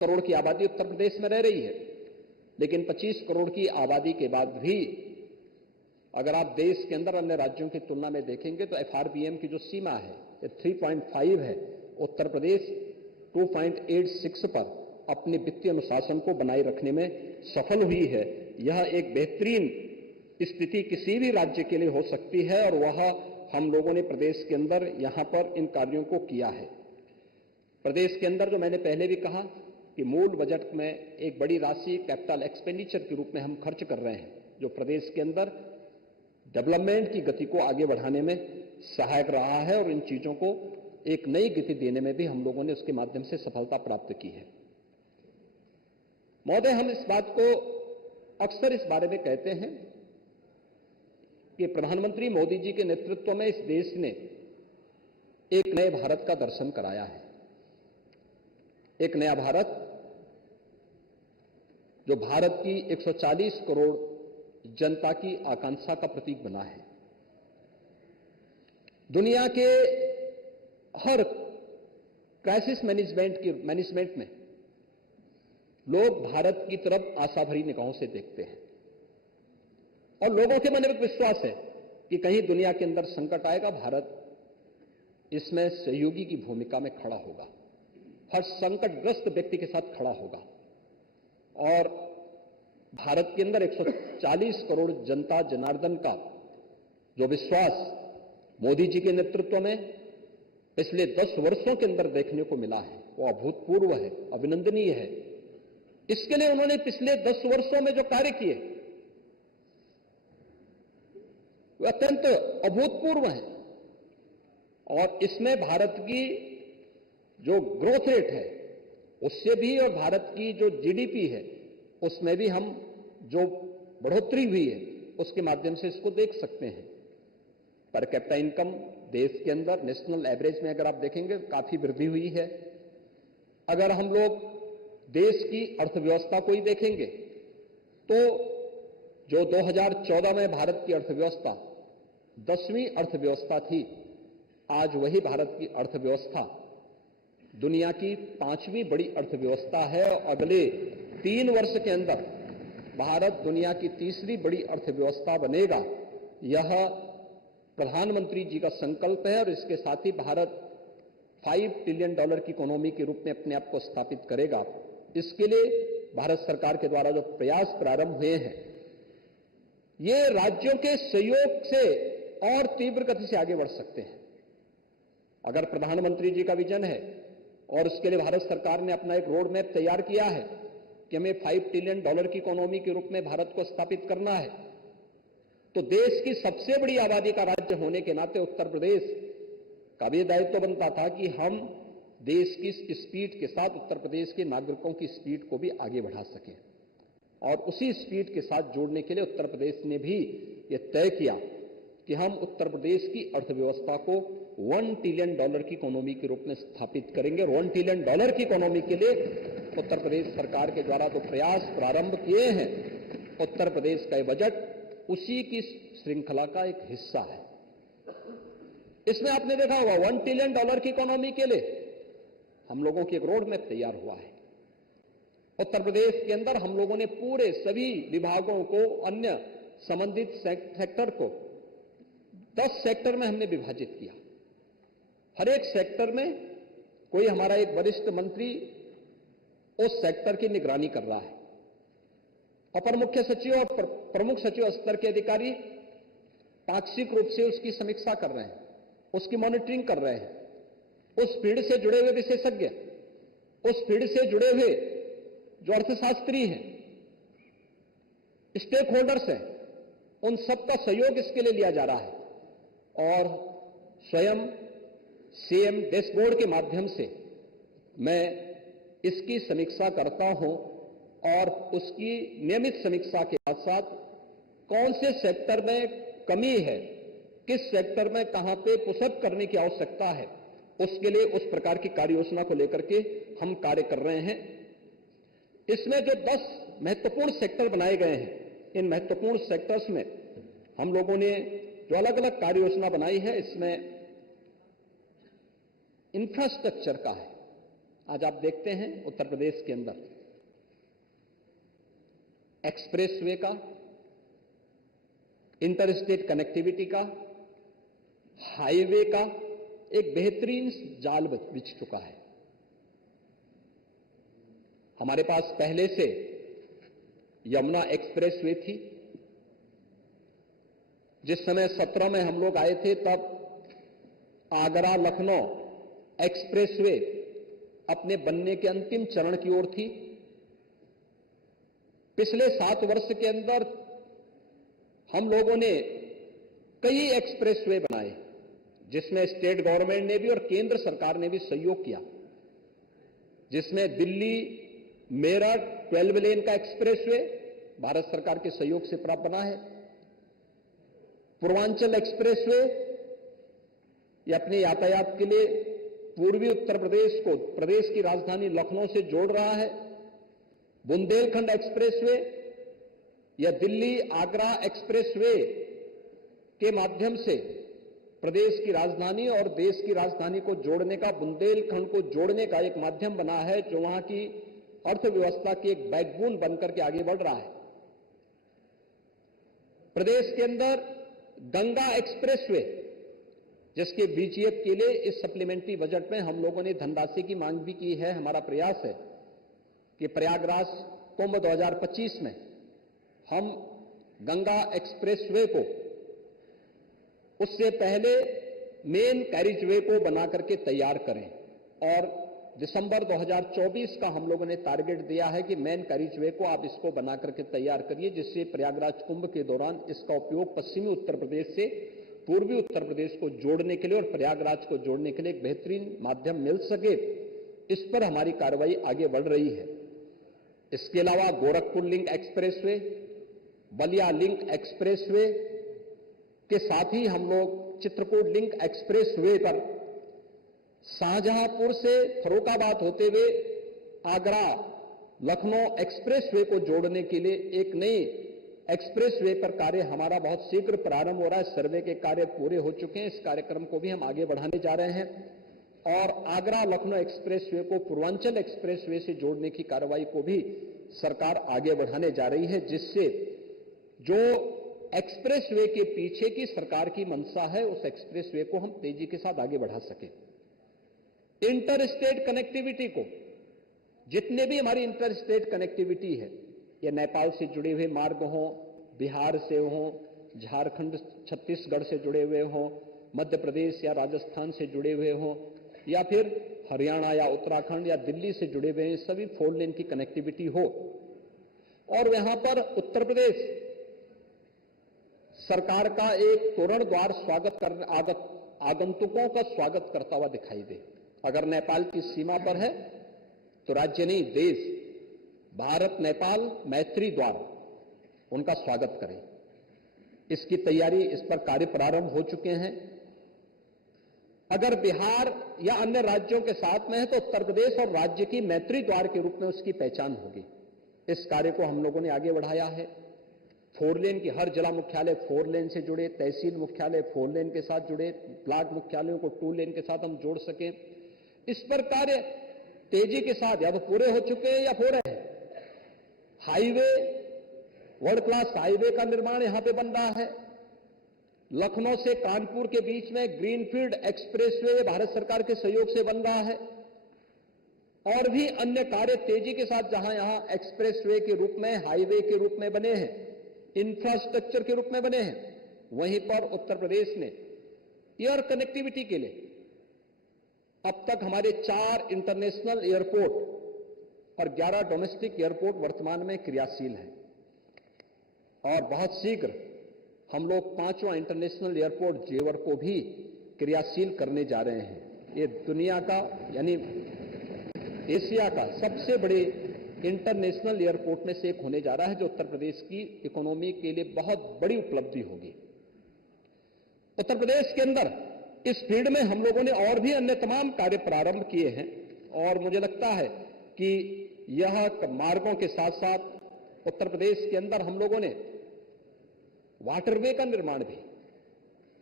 करोड़ की आबादी उत्तर प्रदेश में रह रही है, लेकिन 25 करोड़ की आबादी के बाद भी अगर आप देश के अंदर अन्य राज्यों की तुलना में देखेंगे तो एफआरबीएम की जो सीमा है ये 3.5 है, उत्तर प्रदेश 2.86 पर अपने वित्तीय अनुशासन को बनाए रखने में सफल हुई है। यह एक बेहतरीन स्थिति किसी भी राज्य के लिए हो सकती है और वह हम लोगों ने प्रदेश के अंदर यहां पर इन कार्यों को किया है। प्रदेश के अंदर जो मैंने पहले भी कहा कि मूल बजट में एक बड़ी राशि कैपिटल एक्सपेंडिचर के रूप में हम खर्च कर रहे हैं, जो प्रदेश के अंदर डेवलपमेंट की गति को आगे बढ़ाने में सहायक रहा है और इन चीजों को एक नई गति देने में भी हम लोगों ने उसके माध्यम से सफलता प्राप्त की है। महोदय, हम इस बात को अक्सर इस बारे में कहते हैं कि प्रधानमंत्री मोदी जी के नेतृत्व में इस देश ने एक नए भारत का दर्शन कराया है। एक नया भारत जो भारत की 140 करोड़ जनता की आकांक्षा का प्रतीक बना है। दुनिया के हर क्राइसिस मैनेजमेंट में लोग भारत की तरफ आशा भरी निगाहों से देखते हैं और लोगों के मन में एक विश्वास है कि कहीं दुनिया के अंदर संकट आएगा, भारत इसमें सहयोगी की भूमिका में खड़ा होगा, हर संकटग्रस्त व्यक्ति के साथ खड़ा होगा। और भारत के अंदर 140 करोड़ जनता जनार्दन का जो विश्वास मोदी जी के नेतृत्व में पिछले 10 वर्षों के अंदर देखने को मिला है, वो अभूतपूर्व है, अभिनंदनीय है। इसके लिए उन्होंने पिछले 10 वर्षों में जो कार्य किए वो अत्यंत अभूतपूर्व है और इसमें भारत की जो ग्रोथ रेट है उससे भी और भारत की जो जीडीपी है उसमें भी हम जो बढ़ोतरी हुई है उसके माध्यम से इसको देख सकते हैं। पर कैपिटा इनकम देश के अंदर नेशनल एवरेज में अगर आप देखेंगे काफी वृद्धि हुई है। अगर हम लोग देश की अर्थव्यवस्था को ही देखेंगे तो जो 2014 में भारत की अर्थव्यवस्था 10वीं अर्थव्यवस्था थी, आज वही भारत की अर्थव्यवस्था दुनिया की 5वीं बड़ी अर्थव्यवस्था है और अगले 3 वर्ष के अंदर भारत दुनिया की 3री बड़ी अर्थव्यवस्था बनेगा। यह प्रधानमंत्री जी का संकल्प है और इसके साथ ही भारत $5 ट्रिलियन की इकोनॉमी के रूप में अपने आप को स्थापित करेगा। इसके लिए भारत सरकार के द्वारा जो प्रयास प्रारंभ हुए हैं ये राज्यों के सहयोग से और तीव्र गति से आगे बढ़ सकते हैं। अगर प्रधानमंत्री जी का विजन है और उसके लिए भारत सरकार ने अपना एक रोड मैप तैयार किया है कि हमें $5 ट्रिलियन की इकोनॉमी के रूप में भारत को स्थापित करना है, तो देश की सबसे बड़ी आबादी का राज्य होने के नाते उत्तर प्रदेश का भी दायित्व बनता था कि हम देश की स्पीड के साथ उत्तर प्रदेश के नागरिकों की स्पीड को भी आगे बढ़ा सकें। और उसी स्पीड के साथ जोड़ने के लिए उत्तर प्रदेश ने भी यह तय किया कि हम उत्तर प्रदेश की अर्थव्यवस्था को $1 ट्रिलियन की इकोनॉमी के रूप में स्थापित करेंगे। और $1 ट्रिलियन की इकोनॉमी के लिए उत्तर प्रदेश सरकार के द्वारा जो प्रयास प्रारंभ किए हैं, उत्तर प्रदेश का बजट उसी की श्रृंखला का एक हिस्सा है। इसमें आपने देखा होगा $1 ट्रिलियन की इकोनॉमी के लिए हम लोगों की एक रोड मैप तैयार हुआ है। उत्तर प्रदेश के अंदर हम लोगों ने पूरे सभी विभागों को, अन्य संबंधित सेक्टर को 10 सेक्टर में हमने विभाजित किया। हर एक सेक्टर में कोई हमारा एक वरिष्ठ मंत्री उस सेक्टर की निगरानी कर रहा है। अपर मुख्य सचिव और प्रमुख सचिव स्तर के अधिकारी पाक्षिक रूप से उसकी समीक्षा कर रहे हैं, उसकी मॉनिटरिंग कर रहे हैं। उस फील्ड से जुड़े हुए विशेषज्ञ, उस फील्ड से जुड़े हुए जो अर्थशास्त्री हैं, स्टेक होल्डर्स हैं, उन सबका सहयोग इसके लिए लिया जा रहा है। और स्वयं सीएम डैशबोर्ड के माध्यम से मैं इसकी समीक्षा करता हूं और उसकी नियमित समीक्षा के साथ साथ कौन से सेक्टर में कमी है, किस सेक्टर में कहां पे पुशअप करने की आवश्यकता है, उसके लिए उस प्रकार की कार्य योजना को लेकर के हम कार्य कर रहे हैं। इसमें जो 10 महत्वपूर्ण सेक्टर बनाए गए हैं, इन महत्वपूर्ण सेक्टर्स में हम लोगों ने जो अलग अलग कार्य योजना बनाई है, इसमें इंफ्रास्ट्रक्चर का है। आज आप देखते हैं उत्तर प्रदेश के अंदर एक्सप्रेसवे का, इंटर स्टेट कनेक्टिविटी का, हाईवे का एक बेहतरीन जाल बिछ चुका है। हमारे पास पहले से यमुना एक्सप्रेसवे थी। जिस समय 17 में हम लोग आए थे तब आगरा लखनऊ एक्सप्रेसवे अपने बनने के अंतिम चरण की ओर थी। पिछले 7 वर्ष के अंदर हम लोगों ने कई एक्सप्रेसवे बनाए, जिसमें स्टेट गवर्नमेंट ने भी और केंद्र सरकार ने भी सहयोग किया, जिसमें दिल्ली मेरठ 12 लेन का एक्सप्रेसवे भारत सरकार के सहयोग से प्राप्त बना है। पूर्वांचल एक्सप्रेसवे ये अपने यातायात के लिए पूर्वी उत्तर प्रदेश को प्रदेश की राजधानी लखनऊ से जोड़ रहा है। बुंदेलखंड एक्सप्रेसवे या दिल्ली आगरा एक्सप्रेसवे के माध्यम से प्रदेश की राजधानी और देश की राजधानी को जोड़ने का, बुंदेलखंड को जोड़ने का एक माध्यम बना है, जो वहां की अर्थव्यवस्था की एक बैकबोन बनकर के आगे बढ़ रहा है। प्रदेश के अंदर गंगा एक्सप्रेसवे, जिसके बीजीएफ के लिए इस सप्लीमेंट्री बजट में हम लोगों ने धनराशि की मांग भी की है। हमारा प्रयास है कि प्रयागराज कुंभ 2025 में हम गंगा एक्सप्रेसवे को उससे पहले मेन कैरिजवे को बना करके तैयार करें और दिसंबर 2024 का हम लोगों ने टारगेट दिया है कि मेन कैरिजवे को आप इसको बना करके तैयार करिए, जिससे प्रयागराज कुंभ के दौरान इसका उपयोग पश्चिमी उत्तर प्रदेश से पूर्वी उत्तर प्रदेश को जोड़ने के लिए और प्रयागराज को जोड़ने के लिए एक बेहतरीन माध्यम मिल सके। इस पर हमारी कार्रवाई आगे बढ़ रही है। इसके अलावा Gorakhpur link expressway, Ballia link expressway के साथ ही हम लोग चित्रकूट लिंक एक्सप्रेसवे पर शाहजहांपुर से फर्रुखाबाद होते हुए आगरा लखनऊ एक्सप्रेसवे को जोड़ने के लिए एक नई एक्सप्रेसवे पर कार्य हमारा बहुत शीघ्र प्रारंभ हो रहा है। सर्वे के कार्य पूरे हो चुके हैं। इस कार्यक्रम को भी हम आगे बढ़ाने जा रहे हैं और आगरा लखनऊ एक्सप्रेसवे को पूर्वांचल एक्सप्रेसवे से जोड़ने की कार्रवाई को भी सरकार आगे बढ़ाने जा रही है, जिससे जो एक्सप्रेसवे के पीछे की सरकार की मंशा है उस एक्सप्रेसवे को हम तेजी के साथ आगे बढ़ा सकें। इंटर स्टेट कनेक्टिविटी को, जितने भी हमारी इंटर स्टेट कनेक्टिविटी है, ये नेपाल से जुड़े हुए मार्ग हों, बिहार से हों, झारखंड छत्तीसगढ़ से जुड़े हुए हों, मध्य प्रदेश या राजस्थान से जुड़े हुए हों, या फिर हरियाणा या उत्तराखंड या दिल्ली से जुड़े हुए सभी 4 लेन की कनेक्टिविटी हो और यहां पर उत्तर प्रदेश सरकार का एक तोरण द्वार आगंतुकों का स्वागत करता हुआ दिखाई दे। अगर नेपाल की सीमा पर है तो राज्य नहीं, देश भारत नेपाल मैत्री द्वार उनका स्वागत करें। इसकी तैयारी, इस पर कार्य प्रारंभ हो चुके हैं। अगर बिहार या अन्य राज्यों के साथ में है तो उत्तर प्रदेश और राज्य की मैत्री द्वार के रूप में उसकी पहचान होगी। इस कार्य को हम लोगों ने आगे बढ़ाया है। 4 लेन की हर जिला मुख्यालय 4 लेन से जुड़े, तहसील मुख्यालय 4 लेन के साथ जुड़े, ब्लॉक मुख्यालयों को 2 लेन के साथ हम जोड़ सकें। इस पर कार्य तेजी के साथ या तो पूरे हो चुके हैं या हो रहे हैं। हाईवे, वर्ल्ड क्लास हाईवे का निर्माण यहां पे बन रहा है। लखनऊ से कानपुर के बीच में ग्रीनफील्ड एक्सप्रेसवे भारत सरकार के सहयोग से बन रहा है और भी अन्य कार्य तेजी के साथ जहां यहां एक्सप्रेसवे के रूप में, हाईवे के रूप में बने हैं, इंफ्रास्ट्रक्चर के रूप में बने हैं, वहीं पर उत्तर प्रदेश ने एयर कनेक्टिविटी के लिए अब तक हमारे 4 इंटरनेशनल एयरपोर्ट और 11 डोमेस्टिक एयरपोर्ट वर्तमान में क्रियाशील हैं और बहुत शीघ्र हम लोग 5वां इंटरनेशनल एयरपोर्ट जेवर को भी क्रियाशील करने जा रहे हैं। ये दुनिया का यानी एशिया का सबसे बड़े इंटरनेशनल एयरपोर्ट में से एक होने जा रहा है, जो उत्तर प्रदेश की इकोनॉमी के लिए बहुत बड़ी उपलब्धि होगी। उत्तर प्रदेश के अंदर इस फील्ड में हम लोगों ने और भी अन्य तमाम कार्य प्रारंभ किए हैं और मुझे लगता है कि यह मार्गों के साथ साथ उत्तर प्रदेश के अंदर हम लोगों ने वाटरवे का निर्माण भी,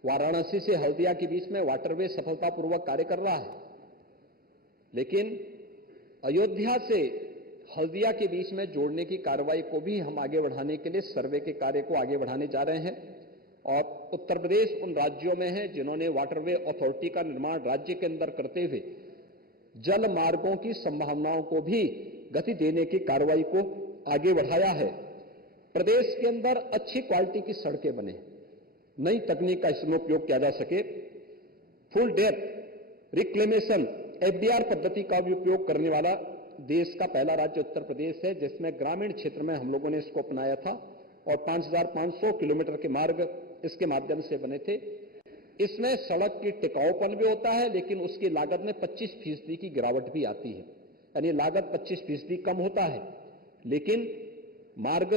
वाराणसी से हल्दिया के बीच में वाटरवे सफलतापूर्वक कार्य कर रहा है, लेकिन अयोध्या से हल्दिया के बीच में जोड़ने की कार्रवाई को भी हम आगे बढ़ाने के लिए सर्वे के कार्य को आगे बढ़ाने जा रहे हैं। और उत्तर प्रदेश उन राज्यों में है जिन्होंने वाटरवे अथॉरिटी का निर्माण राज्य के अंदर करते हुए जल मार्गों की संभावनाओं को भी गति देने की कार्रवाई को आगे बढ़ाया है। प्रदेश के अंदर अच्छी क्वालिटी की सड़कें बने, नई तकनीक का इसमें उपयोग किया जा सके, फुल डेप्थ रिक्लेमेशन एफडीआर पद्धति का भी उपयोग करने वाला देश का पहला राज्य उत्तर प्रदेश है, जिसमें ग्रामीण क्षेत्र में हम लोगों ने इसको अपनाया था और 5,500 किलोमीटर के मार्ग इसके माध्यम से बने थे। इसमें सड़क की टिकाऊपन भी होता है, लेकिन उसकी लागत में 25% की गिरावट भी आती है, यानी लागत 25% कम होता है, लेकिन मार्ग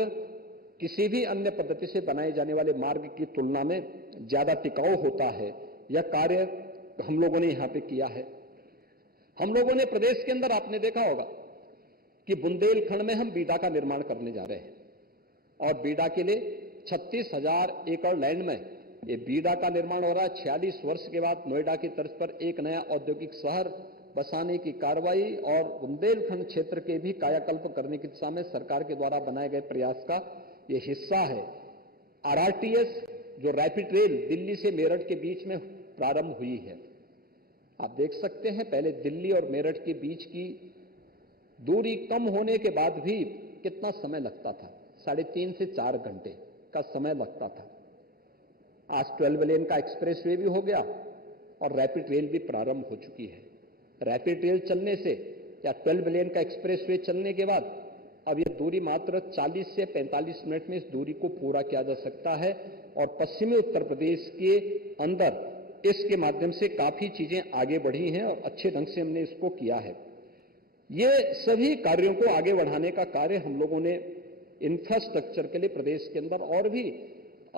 किसी भी अन्य पद्धति से बनाए जाने वाले मार्ग की तुलना में ज्यादा टिकाऊ होता है। यह कार्य हम लोगों ने यहां पे किया है। हम लोगों ने प्रदेश के अंदर आपने देखा होगा कि बुंदेलखंड में हम बीडा का निर्माण करने जा रहे हैं और बीडा के लिए 36,000 एकड़ लैंड में ये बीडा का निर्माण हो रहा है। 46 वर्ष के बाद नोएडा की तर्ज पर एक नया औद्योगिक शहर बसाने की कार्रवाई और बुंदेलखंड क्षेत्र के भी कायाकल्प करने की दिशा में सरकार के द्वारा बनाए गए प्रयास का ये हिस्सा है। आरआरटीएस जो रैपिड रेल दिल्ली से मेरठ के बीच में प्रारंभ हुई है, आप देख सकते हैं पहले दिल्ली और मेरठ के बीच की दूरी कम होने के बाद भी कितना समय लगता था, 3.5 से 4 घंटे का समय लगता था। आज 12 लेन का एक्सप्रेसवे भी हो गया और रैपिड रेल भी प्रारंभ हो चुकी है। रैपिड रेल चलने से या 12 लेन का एक्सप्रेसवे चलने के बाद अब यह दूरी मात्र 40 से 45 मिनट में इस दूरी को पूरा किया जा सकता है और पश्चिमी उत्तर प्रदेश के अंदर इसके माध्यम से काफी चीजें आगे बढ़ी हैं और अच्छे ढंग से हमने इसको किया है। ये सभी कार्यों को आगे बढ़ाने का कार्य हम लोगों ने इंफ्रास्ट्रक्चर के लिए प्रदेश के अंदर और भी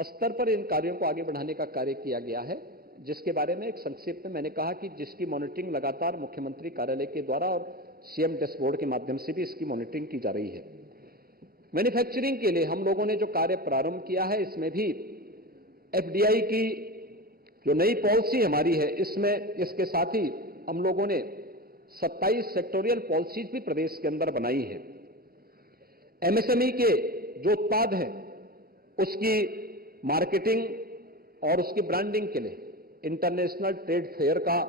स्तर पर इन कार्यों को आगे बढ़ाने का कार्य किया गया है, जिसके बारे में एक संक्षेप में मैंने कहा कि जिसकी मॉनिटरिंग लगातार मुख्यमंत्री कार्यालय के द्वारा और सीएम डैशबोर्ड के माध्यम से भी इसकी मॉनिटरिंग की जा रही है। मैन्युफैक्चरिंग के लिए हम लोगों ने जो कार्य प्रारंभ किया है, इसमें भी एफडीआई की जो नई पॉलिसी हमारी है, इसमें इसके साथ ही हम लोगों ने 27 सेक्टोरियल पॉलिसीज भी प्रदेश के अंदर बनाई है। एमएसएमई के जो उत्पाद हैं उसकी मार्केटिंग और उसकी ब्रांडिंग के लिए इंटरनेशनल ट्रेड फेयर का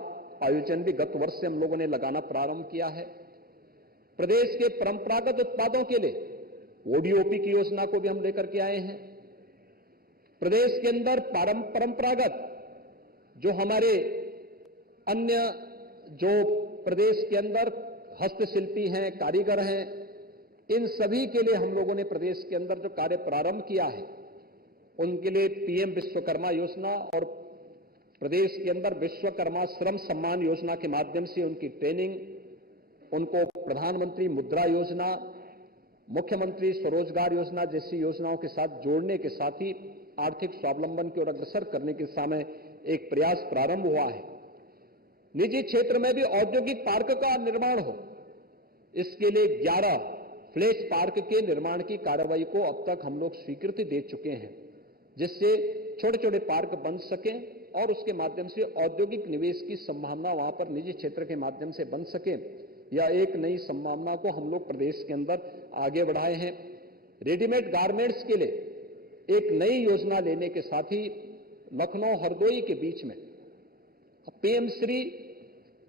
आयोजन भी गत वर्ष से हम लोगों ने लगाना प्रारंभ किया है। प्रदेश के परंपरागत उत्पादों के लिए ओडीओपी की योजना को भी हम लेकर के आए हैं। प्रदेश के अंदर परंपरागत जो हमारे अन्य जो प्रदेश के अंदर हस्तशिल्पी हैं, कारीगर हैं, इन सभी के लिए हम लोगों ने प्रदेश के अंदर जो कार्य प्रारंभ किया है, उनके लिए पीएम विश्वकर्मा योजना और प्रदेश के अंदर विश्वकर्मा श्रम सम्मान योजना के माध्यम से उनकी ट्रेनिंग, उनको प्रधानमंत्री मुद्रा योजना, मुख्यमंत्री स्वरोजगार योजना जैसी योजनाओं के साथ जोड़ने के साथ ही आर्थिक स्वावलंबन की ओर अग्रसर करने के समय एक प्रयास प्रारंभ हुआ है। निजी क्षेत्र में भी औद्योगिक पार्क का निर्माण हो, इसके लिए 11 फ्लैश पार्क के निर्माण की कार्रवाई को अब तक हम लोग स्वीकृति दे चुके हैं, जिससे छोटे छोटे पार्क बन सकें और उसके माध्यम से औद्योगिक निवेश की संभावना वहां पर निजी क्षेत्र के माध्यम से बन सके। यह एक नई संभावना को हम लोग प्रदेश के अंदर आगे बढ़ाए हैं। रेडीमेड गारमेंट्स के लिए एक नई योजना लेने के साथ ही लखनऊ हरदोई के बीच में पीएम श्री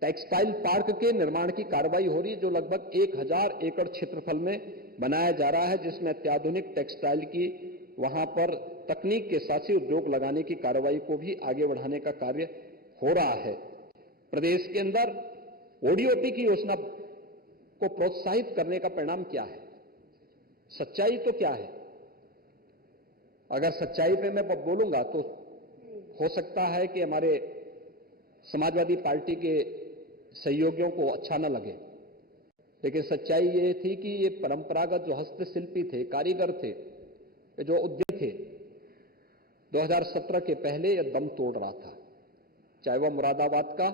टेक्सटाइल पार्क के निर्माण की कार्रवाई हो रही है, जो लगभग 1000 एकड़ क्षेत्रफल में बनाया जा रहा है, जिसमें अत्याधुनिक टेक्सटाइल की वहां पर तकनीक के साथ ही उद्योग लगाने की कार्रवाई को भी आगे बढ़ाने का कार्य हो रहा है। प्रदेश के अंदर ओडीओपी की योजना को प्रोत्साहित करने का परिणाम क्या है? सच्चाई तो क्या है? अगर सच्चाई पे मैं बोलूंगा तो हो सकता है कि हमारे समाजवादी पार्टी के सहयोगियों को अच्छा न लगे, लेकिन सच्चाई ये थी कि ये परंपरागत जो हस्तशिल्पी थे, कारीगर थे, जो उद्योग थे, 2017 के पहले यह दम तोड़ रहा था। चाहे वह मुरादाबाद का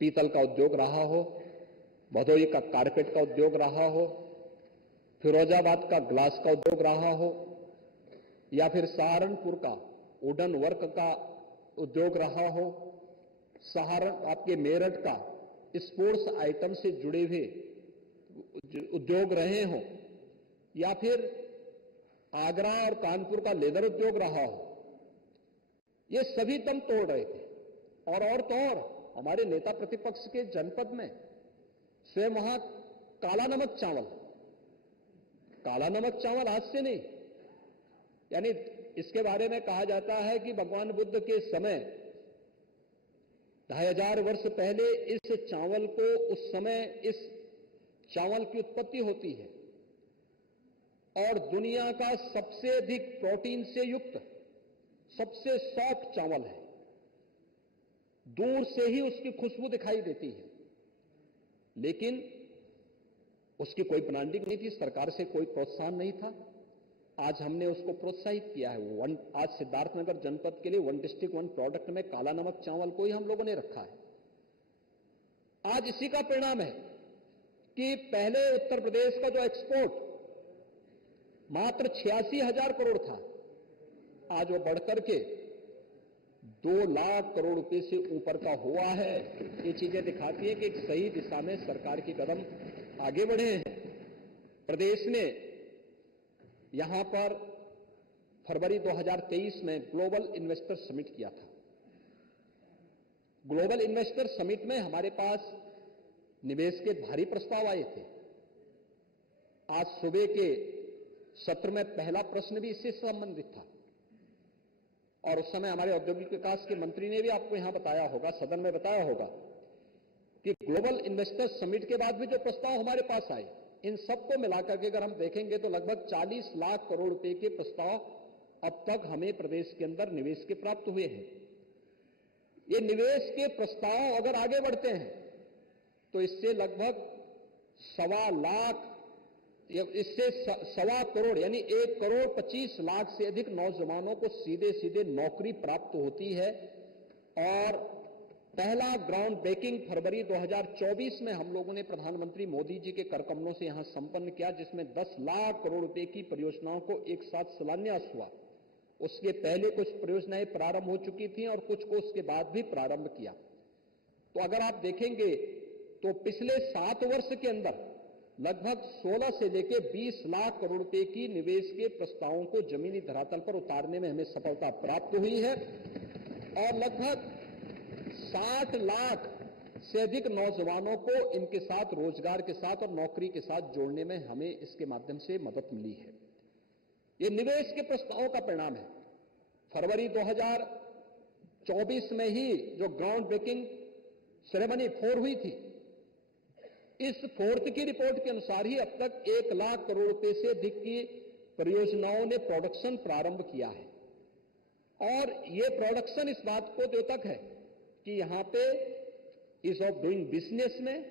पीतल का उद्योग रहा हो, भदोही का कारपेट का उद्योग रहा हो, फिरोजाबाद का ग्लास का उद्योग रहा हो, या फिर सहारनपुर का वुडन वर्क का उद्योग रहा हो, आपके मेरठ का स्पोर्ट्स आइटम से जुड़े हुए उद्योग रहे हों या फिर आगरा और कानपुर का लेदर उद्योग रहा हो, ये सभी दम तोड़ रहे थे। और तो और हमारे नेता प्रतिपक्ष के जनपद में स्वयं वहां काला नमक चावल आज से नहीं, यानी इसके बारे में कहा जाता है कि भगवान बुद्ध के समय 2500 वर्ष पहले इस चावल को, उस समय इस चावल की उत्पत्ति होती है और दुनिया का सबसे अधिक प्रोटीन से युक्त, सबसे सॉफ्ट चावल है। दूर से ही उसकी खुशबू दिखाई देती है, लेकिन उसकी कोई ब्रांडिंग नहीं थी, सरकार से कोई प्रोत्साहन नहीं था। आज हमने उसको प्रोत्साहित किया है। आज सिद्धार्थनगर जनपद के लिए 1 डिस्ट्रिक्ट 1 प्रोडक्ट में काला नमक चावल को ही हम लोगों ने रखा है। आज इसी का परिणाम है कि पहले उत्तर प्रदेश का जो एक्सपोर्ट मात्र 86,000 करोड़ था, आज वो बढ़कर के 2 लाख करोड़ रुपए से ऊपर का हुआ है। ये चीजें दिखाती है कि एक सही दिशा में सरकार के कदम आगे बढ़े हैं। प्रदेश ने यहां पर फरवरी 2023 में ग्लोबल इन्वेस्टर समिट किया था। ग्लोबल इन्वेस्टर समिट में हमारे पास निवेश के भारी प्रस्ताव आए थे। आज सुबह के सत्र में पहला प्रश्न भी इससे संबंधित था और उस समय हमारे औद्योगिक विकास के मंत्री ने भी आपको यहां बताया होगा, सदन में बताया होगा कि ग्लोबल इन्वेस्टर समिट के बाद भी जो प्रस्ताव हमारे पास आए, इन सबको मिलाकर के अगर हम देखेंगे तो लगभग 40 लाख करोड़ रुपए के प्रस्ताव अब तक हमें प्रदेश के अंदर निवेश के प्राप्त हुए हैं। ये निवेश के प्रस्ताव अगर आगे बढ़ते हैं तो इससे लगभग 1.25 करोड़ यानी 1,25,00,000 से अधिक नौजवानों को सीधे सीधे नौकरी प्राप्त होती है। और पहला ग्राउंड ब्रेकिंग फरवरी 2024 में हम लोगों ने प्रधानमंत्री मोदी जी के कर कमलों से यहां संपन्न किया, जिसमें 10 लाख करोड़ रुपए की परियोजनाओं को एक साथ शिलान्यास हुआ। उसके पहले कुछ परियोजनाएं प्रारंभ हो चुकी थी और कुछ को उसके बाद भी प्रारंभ किया। तो अगर आप देखेंगे तो पिछले 7 वर्ष के अंदर लगभग 16 से लेकर 20 लाख करोड़ रुपए की निवेश के प्रस्तावों को जमीनी धरातल पर उतारने में हमें सफलता प्राप्त हुई है और लगभग 60 लाख से अधिक नौजवानों को इनके साथ, रोजगार के साथ और नौकरी के साथ जोड़ने में हमें इसके माध्यम से मदद मिली है। ये निवेश के प्रस्तावों का परिणाम है। फरवरी 2024 में ही जो ग्राउंड ब्रेकिंग सेरेमनी 4 हुई थी, इस 4th की रिपोर्ट के अनुसार ही अब तक 1 लाख करोड़ रुपए से अधिक की परियोजनाओं ने प्रोडक्शन प्रारंभ किया है। और ये प्रोडक्शन इस बात को द्योतक है कि यहां पे ईज ऑफ डूइंग बिजनेस में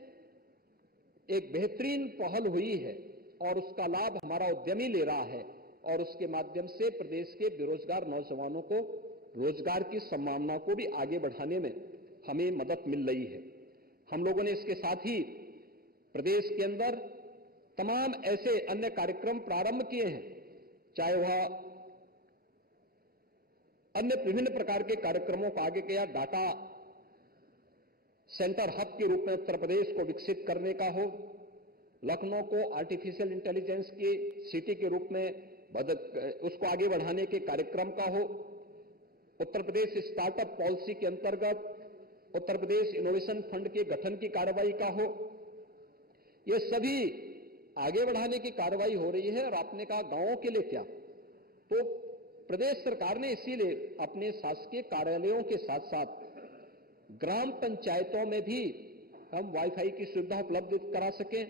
एक बेहतरीन पहल हुई है और उसका लाभ हमारा उद्यमी ले रहा है और उसके माध्यम से प्रदेश के बेरोजगार नौजवानों को रोजगार की संभावना को भी आगे बढ़ाने में हमें मदद मिल रही है। हम लोगों ने इसके साथ ही प्रदेश के अंदर तमाम ऐसे अन्य कार्यक्रम प्रारंभ किए हैं, चाहे वह अन्य विभिन्न प्रकार के कार्यक्रमों को आगे किया, डाटा सेंटर हब के रूप में उत्तर प्रदेश को विकसित करने का हो, लखनऊ को आर्टिफिशियल इंटेलिजेंस की सिटी के रूप में उसको आगे बढ़ाने के कार्यक्रम का हो, उत्तर प्रदेश स्टार्टअप पॉलिसी के अंतर्गत उत्तर प्रदेश इनोवेशन फंड के गठन की कार्रवाई का हो, ये सभी आगे बढ़ाने की कार्रवाई हो रही है। और आपने कहा गांवों के लिए क्या, तो प्रदेश सरकार ने इसीलिए अपने शासकीय कार्यालयों के साथ साथ ग्राम पंचायतों में भी हम वाईफाई की सुविधा उपलब्ध करा सकें,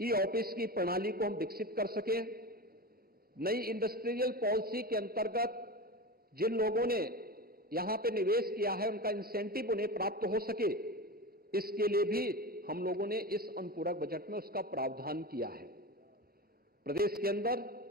ई ऑफिस की प्रणाली को हम विकसित कर सकें, नई इंडस्ट्रियल पॉलिसी के अंतर्गत जिन लोगों ने यहां पे निवेश किया है उनका इंसेंटिव उन्हें प्राप्त हो सके, इसके लिए भी हम लोगों ने इस अनुपूरक बजट में उसका प्रावधान किया है। प्रदेश के अंदर